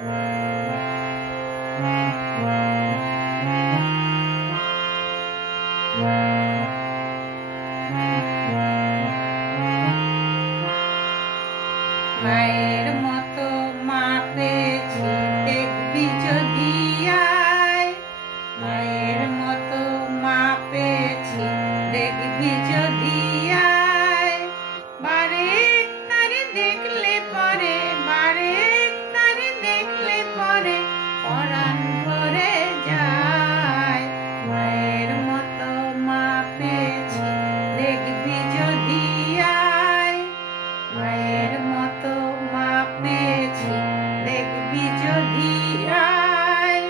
মায়ের মতো মা পেয়েছি দেখবি যদি আয়, মায়ের মতো মা পেয়েছি দেখবি যদি আয়, বারে তারে দেখলে পরে, বারে তারে দেখলে পরে পরাণ ভরে যায়। মায়ের মতো মা পেয়েছি দেখবি যদি আয়, মায়ের মতো মা পেয়েছি দেখবি যদি আয়।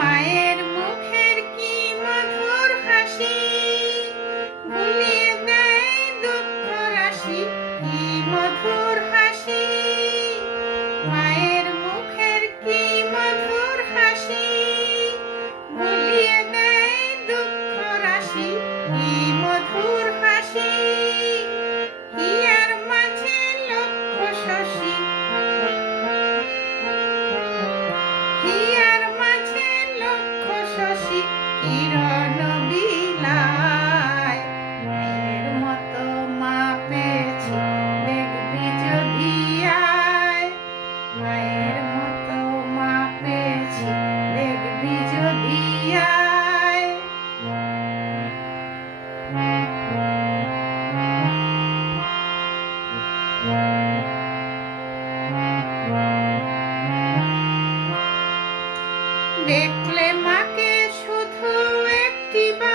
মায়ের মুখের কি মধুর হাসি, ভুলিয়ে দেয় দুঃখ রাশি, কি মধুর হাসি। মায়ের মুখের কি মধুর হাসি, ভুলিয়ে দেয় দুঃখ রাশি, কি মধুর হাসি। হিয়ার মাঝে লক্ষ শশী, হিয়ার মাঝে লক্ষ শশী কিরণ বিলায়। মায়ের মতো মা পেয়েছি দেখবি যদি আয়, মায়ের মতো মা পেয়েছি দেখবি যদি আয়। দেখলে মাকে শুধু একটিবার